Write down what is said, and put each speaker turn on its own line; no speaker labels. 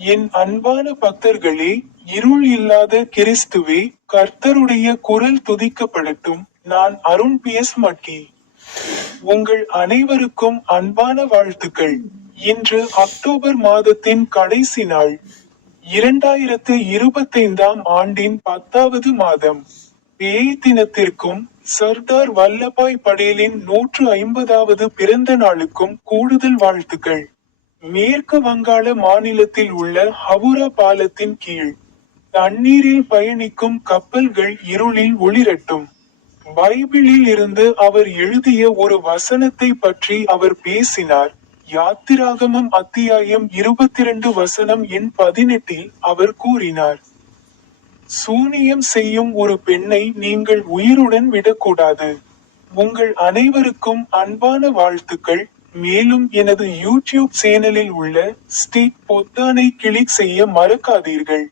என் அன்பான பக்தர்களே இருள் இல்லாத கிறிஸ்துவே கர்த்தருடைய குரல் துதிக்கப்படட்டும். நான் அருண் பி. எஸ். மக்கி. உங்கள் அனைவருக்கும் அன்பான வாழ்த்துக்கள். இன்று அக்டோபர் மாதத்தின் கடைசி நாள் இரண்டாயிரத்து இருபத்தைந்தாம் ஆண்டின் பத்தாவது மாதம். பேய் தினத்திற்கும் சர்தார் வல்லபாய் படேலின் நூற்று ஐம்பதாவது பிறந்த நாளுக்கும் கூடுதல் வாழ்த்துக்கள். மேற்கு வங்காள மாநிலத்தில் உள்ள ஹவுரா பாலத்தின் கீழ் தண்ணீரில் பயணிக்கும் கப்பல்கள் இருளில் ஒளிரட்டும். பைபிளில் இருந்து அவர் எழுதிய ஒரு வசனத்தை பற்றி அவர் பேசினார். யாத்திராகமம் அத்தியாயம் இருபத்தி இரண்டு வசனம் எண் பதினெட்டில் அவர் கூறினார். சூனியம் செய்யும் ஒரு பெண்ணை நீங்கள் உயிருடன் விடக்கூடாது. உங்கள் அனைவருக்கும் அன்பான வாழ்த்துக்கள். மேலும் எனது யூடியூப் சேனலில் உள்ள ஸ்டிக் பொத்தானை கிளிக் செய்ய மறக்காதீர்கள்.